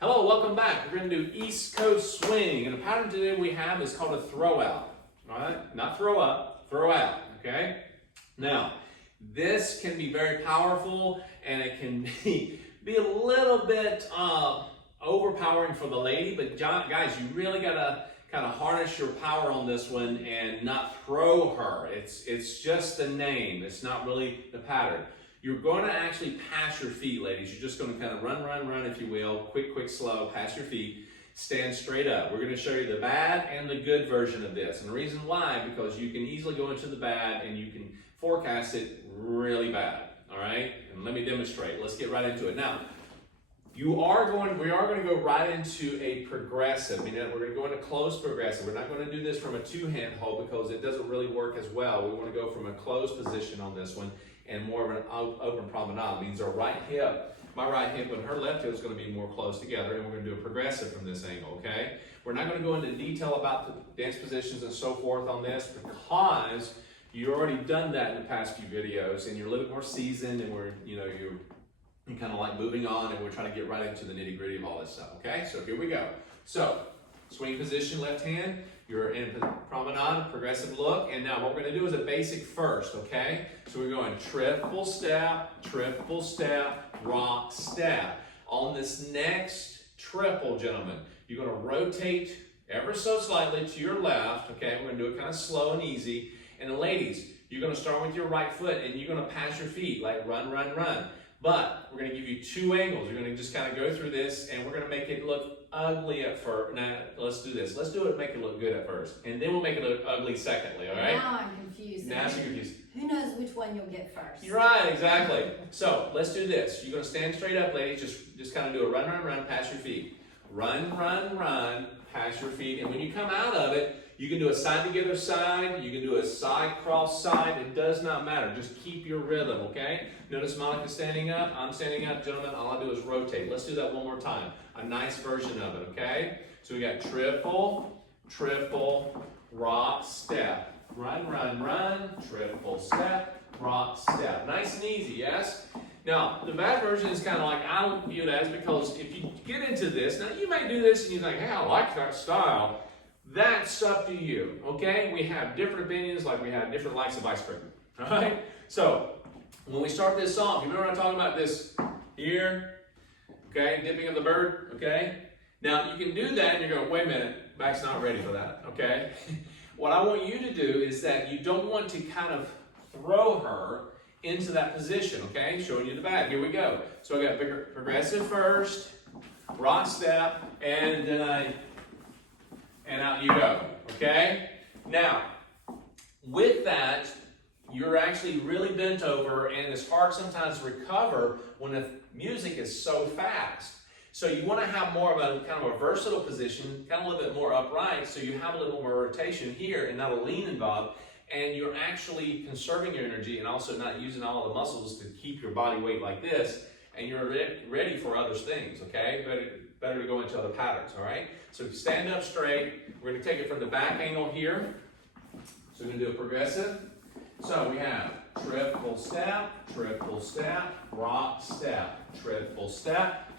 Hello, welcome back. We're going to do East Coast swing, and the pattern today we have is called a throw out. All right, not throw up, throw out. Okay. Now, this can be very powerful, and it can be a little bit overpowering for the lady. But guys, you really gotta kind of harness your power on this one and not throw her. It's just the name. It's not really the pattern. You're going to actually pass your feet, ladies. You're just going to kind of run, if you will. Quick, slow, pass your feet. Stand straight up. We're going to show you the bad and the good version of this. And the reason why, because you can easily go into the bad and you can forecast it really bad. All right? And let me demonstrate. Let's get right into it. Now, we are going to go right into a progressive, meaning we're going to go into closed progressive. We're not going to do this from a two-hand hold because it doesn't really work as well. We want to go from a closed position on this one and more of an open promenade. It means our right hip, my right hip and her left hip is going to be more close together, and we're going to do a progressive from this angle, okay? We're not going to go into detail about the dance positions and so forth on this because you've already done that in the past few videos and you're a little bit more seasoned, and you're kind of like moving on, and we're trying to get right into the nitty gritty of all this stuff, okay? So here we go. So, swing position, left hand, you're in promenade, progressive look, and now what we're gonna do is a basic first, okay? So we're going triple step, rock, step. On this next triple, gentlemen, you're gonna rotate ever so slightly to your left, okay? We're gonna do it kind of slow and easy. And the ladies, you're gonna start with your right foot and you're gonna pass your feet, like run. But we're going to give you two angles. We're going to just kind of go through this, and we're going to make it look ugly at first. Now, let's do this. Let's do it and make it look good at first. And then we'll make it look ugly secondly, all right? Now I'm confused. Now you're confused. Who knows which one you'll get first? You're right, exactly. So let's do this. You're going to stand straight up, ladies. Just kind of do a run, pass your feet. Run, pass your feet. And when you come out of it, you can do a side together side, you can do a side cross side, it does not matter. Just keep your rhythm, okay? Notice Monica's standing up, I'm standing up, gentlemen, all I do is rotate. Let's do that one more time. A nice version of it, okay? So we got triple, rock, step. Run, triple step, rock, step. Nice and easy, yes? Now, the bad version is kind of like, I don't view it as, because if you get into this, now you may do this and you're like, hey, I like that style. That's up to you, okay? We have different opinions, like we have different likes of ice cream, all right? So, when we start this song, you remember I'm talking about this here, okay? Dipping of the bird, okay? Now, you can do that and you're going, wait a minute, back's not ready for that, okay? What I want you to do is that you don't want to kind of throw her into that position, okay? Showing you the back, here we go. So I got progressive first, rock step, and then and out you go, okay? Now, with that, you're actually really bent over, and it's hard sometimes to recover when the music is so fast. So you want to have more of a kind of a versatile position, kind of a little bit more upright, so you have a little more rotation here and not a lean involved, and you're actually conserving your energy and also not using all the muscles to keep your body weight like this, and you're ready for other things, okay? Better to go into other patterns, all right? So stand up straight. We're going to take it from the back angle here. So we're going to do a progressive. So we have triple step, rock, step, triple step,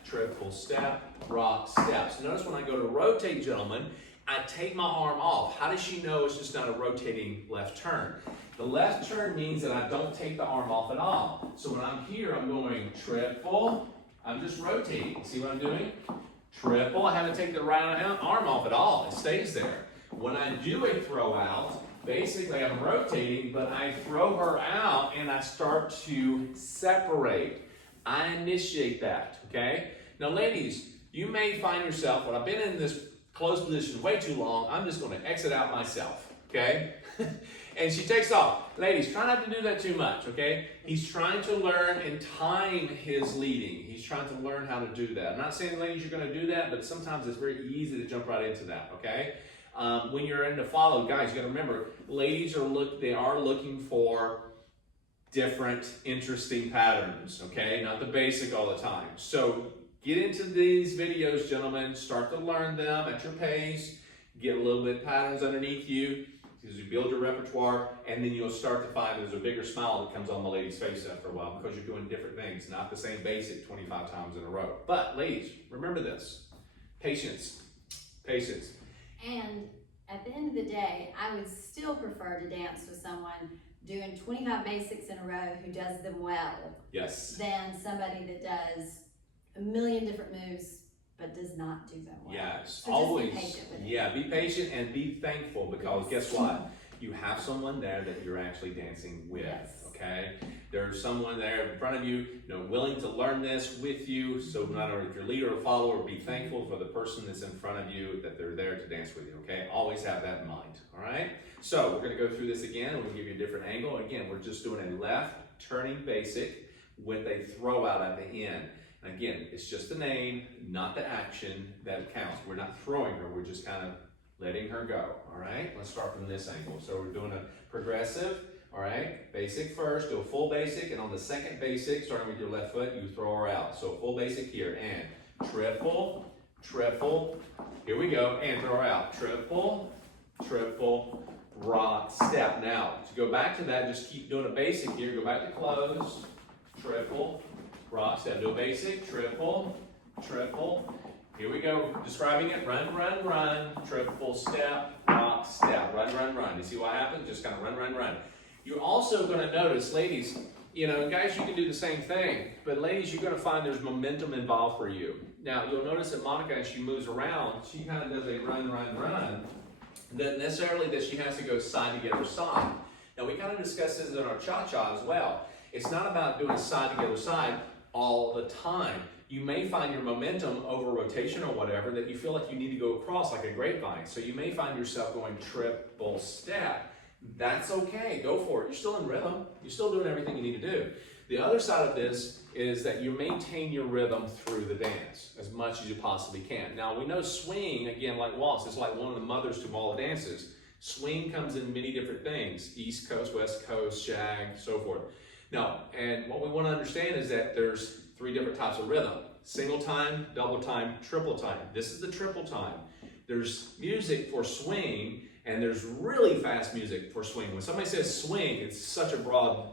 rock, step. So notice when I go to rotate, gentlemen, I take my arm off. How does she know it's just not a rotating left turn? The left turn means that I don't take the arm off at all. So when I'm here, I'm going triple. I'm just rotating. See what I'm doing? Triple. I haven't taken the right arm off at all. It stays there. When I do a throw out, basically I'm rotating, but I throw her out and I start to separate. I initiate that, okay? Now, ladies, you may find yourself, when I've been in this closed position way too long, I'm just going to exit out myself, okay? And she takes off. Ladies, try not to do that too much, okay? He's trying to learn and time his leading. He's trying to learn how to do that. I'm not saying, ladies, you're going to do that, but sometimes it's very easy to jump right into that, okay? When you're in the follow, guys, you got to remember, ladies are looking for different, interesting patterns, okay? Not the basic all the time. So get into these videos, gentlemen. Start to learn them at your pace. Get a little bit patterns underneath you. As you build your repertoire, and then you'll start to find there's a bigger smile that comes on the lady's face after a while because you're doing different things, not the same basic 25 times in a row. But ladies, remember this. Patience. Patience. And at the end of the day, I would still prefer to dance with someone doing 25 basics in a row who does them well. Yes. Than somebody that does a million different moves but does not do them well. Yes. So Always. just be patient with it. Yeah, be patient and be thankful, because Yes. guess what? You have someone there that you're actually dancing with. Yes. Okay? There's someone there in front of you, willing to learn this with you. So no matter if you're leader or follower, be thankful for the person that's in front of you, that they're there to dance with you. Okay? Always have that in mind. All right? So we're going to go through this again, and we'll give you a different angle. Again, we're just doing a left turning basic with a throw out at the end. And again, it's just the name, not the action that counts. We're not throwing her, we're just kind of letting her go. All right? Let's start from this angle. So we're doing a progressive. All right, basic first, do a full basic, and on the second basic, starting with your left foot, you throw her out. So full basic here, and triple, triple, here we go, and throw her out. Triple, triple, rock, step. Now, to go back to that, just keep doing a basic here. Go back to close, triple, rock, step. Do a basic, triple, triple. Here we go, describing it, run, run, run, triple, step, rock, step, run, run, run. You see what happened? Just kind of run, run, run. You're also going to notice, ladies, guys, you can do the same thing, but ladies, you're going to find there's momentum involved for you. Now, you'll notice that Monica, as she moves around, she kind of does a run, run, run. Not necessarily that she has to go side to get her side. Now, we kind of discussed this in our cha-cha as well. It's not about doing side to get her side all the time. You may find your momentum over rotation or whatever that you feel like you need to go across like a grapevine. So you may find yourself going triple step. That's okay, go for it. You're still in rhythm. You're still doing everything you need to do. The other side of this is that you maintain your rhythm through the dance as much as you possibly can. Now we know swing, again, like waltz, is like one of the mothers to all the dances. Swing comes in many different things, East Coast, West Coast, shag, so forth. Now, and what we want to understand is that there's 3 different types of rhythm. Single time, double time, triple time. This is the triple time. There's music for swing, and there's really fast music for swing. When somebody says swing, it's such a broad,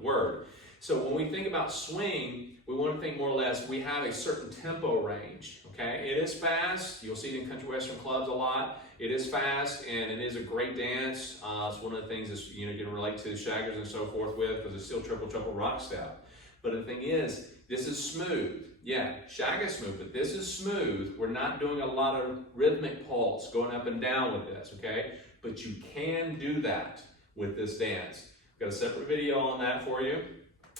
word. So when we think about swing, we want to think more or less, we have a certain tempo range, okay? It is fast. You'll see it in country western clubs a lot. It is fast, and it is a great dance. It's one of the things that you can relate to shaggers and so forth with, because it's still triple, triple rock step. But the thing is, this is smooth. Yeah, shag is smooth, but this is smooth. We're not doing a lot of rhythmic pulse going up and down with this, okay? But you can do that with this dance. I've got a separate video on that for you,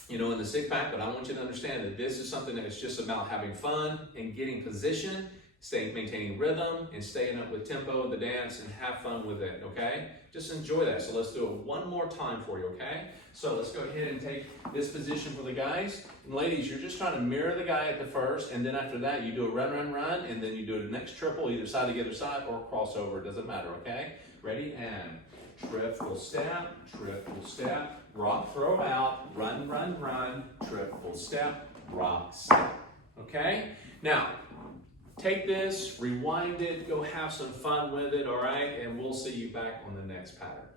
in the six pack, but I want you to understand that this is something that is just about having fun and getting position, maintaining rhythm, and staying up with tempo of the dance, and have fun with it, okay? Just enjoy that. So let's do it one more time for you, okay? So let's go ahead and take this position for the guys. And ladies, you're just trying to mirror the guy at the first, and then after that, you do a run, run, run, and then you do the next triple, either side to the other side or crossover. It doesn't matter, okay? Ready? And triple step, rock, throw out, run, run, run, triple step, rock, step. Okay? Now, take this, rewind it, go have some fun with it, all right? And we'll see you back on the next pattern.